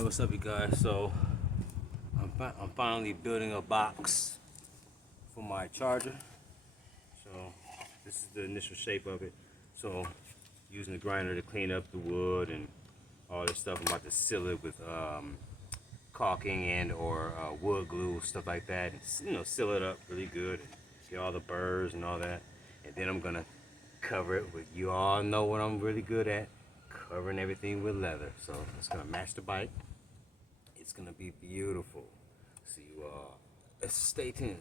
Hey, what's up, you guys? So I'm finally building a box for my charger. So this is the initial shape of it. So using the grinder to clean up the wood and all this stuff. I'm about to seal it with caulking and or wood glue, stuff like that. And, seal it up really good and get all the burrs and all that. And then I'm gonna cover it with, you all know what I'm really good at, covering everything with leather. So it's gonna match the bike. It's gonna be beautiful. So you stay tuned, man.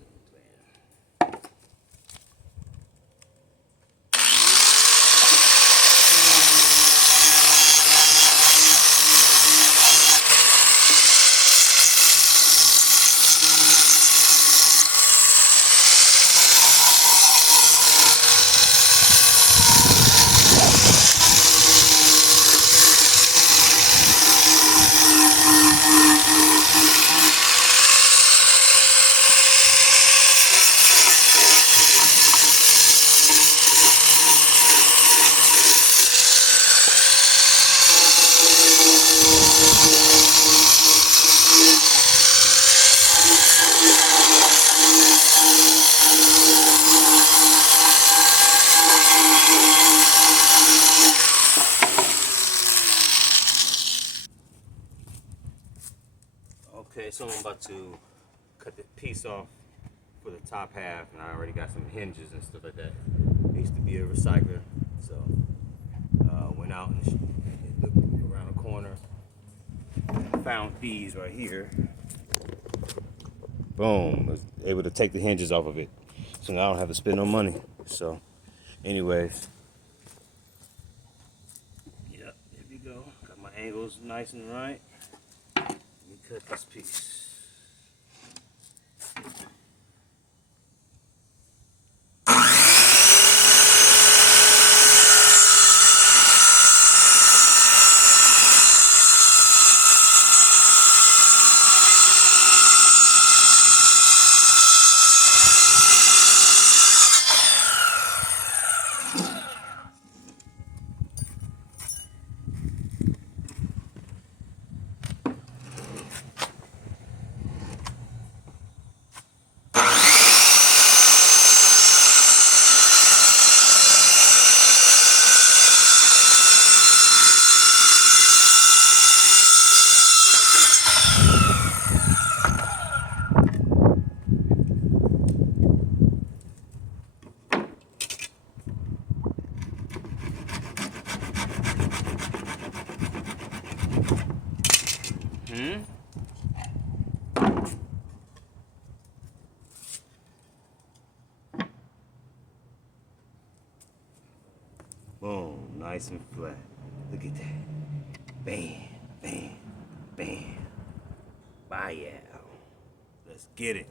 Okay, so I'm about to cut the piece off for the top half, and I already got some hinges and stuff like that. I used to be a recycler, so went out and looked around the corner, found these right here. Boom, was able to take the hinges off of it, so now I don't have to spend no money. So anyways, yep, there we go. Got my angles nice and right. Let me cut this piece. Boom, nice and flat. Look at that. Bam, bam, bam. Bye, yeah. Let's get it.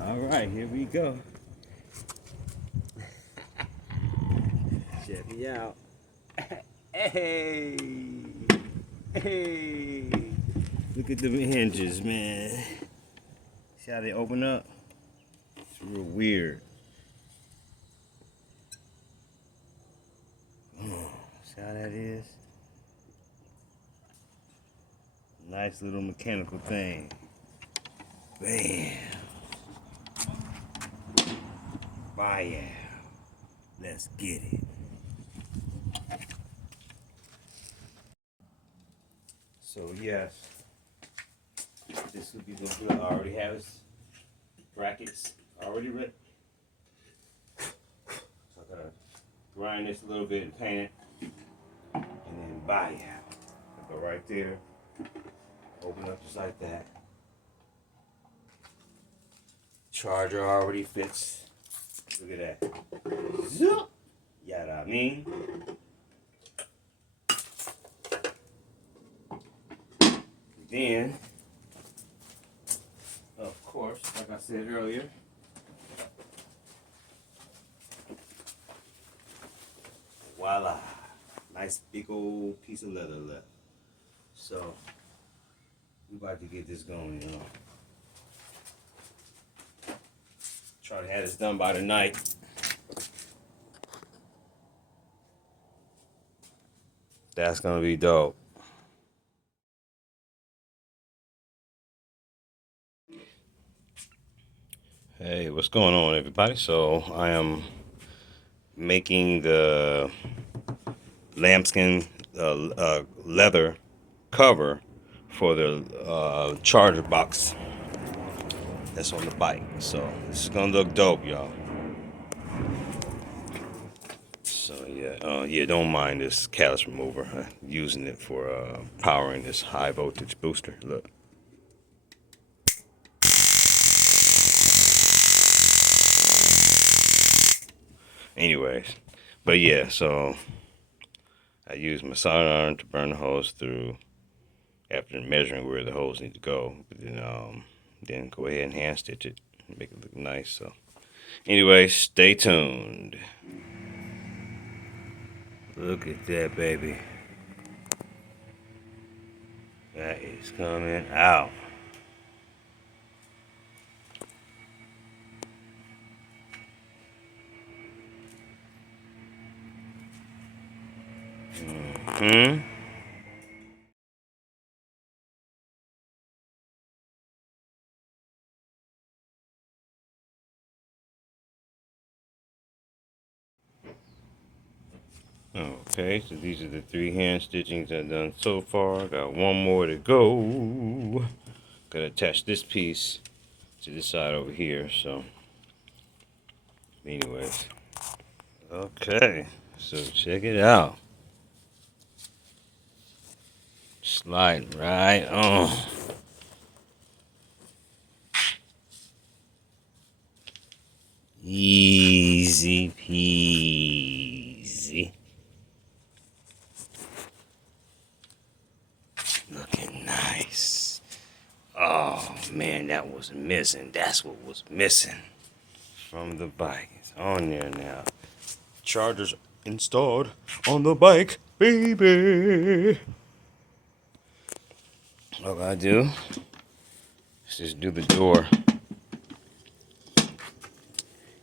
Alright, here we go. Check me out. Hey! Hey! Look at the hinges, man. See how they open up? It's real weird. See how that is? Nice little mechanical thing. Bam. Bye. Let's get it. So yes, this would be the good. I already have its brackets already ready. So I gotta grind this a little bit and paint it, and then bye. Go right there. Open up just like that. Charger already fits. Look at that. Zoop. Yeah, what I mean. Then, of course, like I said earlier, voila. Nice big old piece of leather left. So, we about to get this going, you know. Try to have this done by tonight. That's gonna be dope. Hey, what's going on, everybody? So I am making the lambskin leather cover for the charger box that's on the bike. So this is gonna look dope, y'all. So yeah, don't mind this callus remover. I'm using it for powering this high voltage booster. Look. Anyways, but yeah, so I use my soldering iron to burn the hose through after measuring where the hose need to go. But then go ahead and hand stitch it, make it look nice. So, anyways, stay tuned. Look at that, baby. That is coming out. Hmm. Okay, so these are the 3 hand stitchings I've done so far. Got one more to go. Gotta attach this piece to this side over here. So, anyways, okay, so check it out. Slide right on. Easy peasy. Looking nice. Oh man, that was missing. That's what was missing from the bike. It's on there now. Chargers installed on the bike, baby. All I do is just do the door.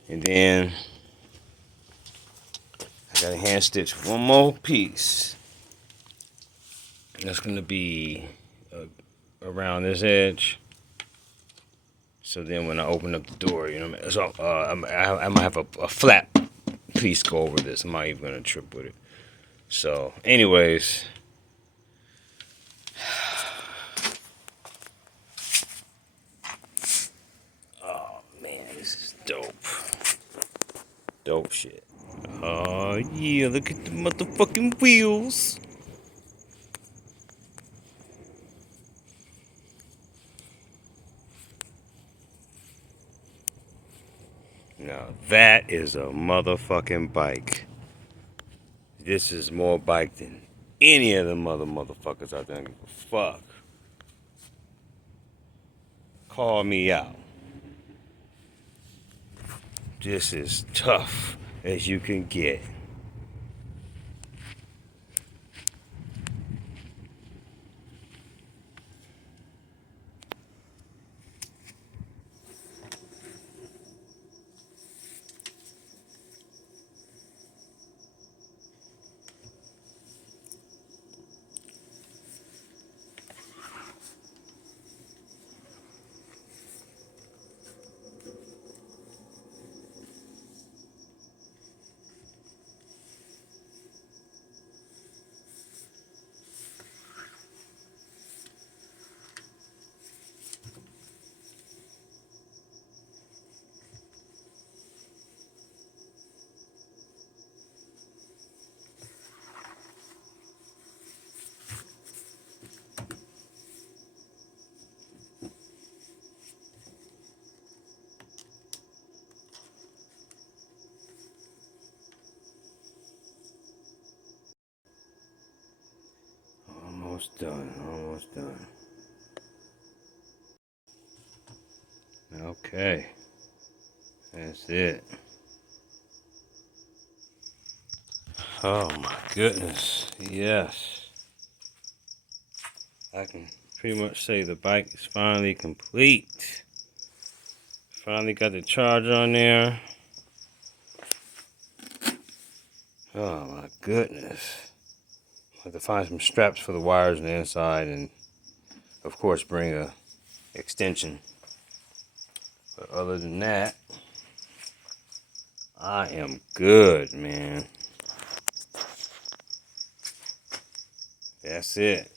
And then I gotta hand stitch one more piece. And that's gonna be around this edge. So then when I open up the door, you know, so I'm gonna have a flat piece go over this. I'm not even gonna trip with it. So, anyways. Oh man, this is dope. Dope shit. Oh yeah, look at the motherfucking wheels. Now that is a motherfucking bike. This is more bike than any of the motherfuckers out there. Give a fuck. Call me out. This is tough as you can get. Almost done, almost done. Okay, that's it. Oh my goodness, yes. I can pretty much say the bike is finally complete. Finally got the charger on there. Oh my goodness. I have to find some straps for the wires on the inside and of course bring a extension. But other than that, I am good, man. That's it.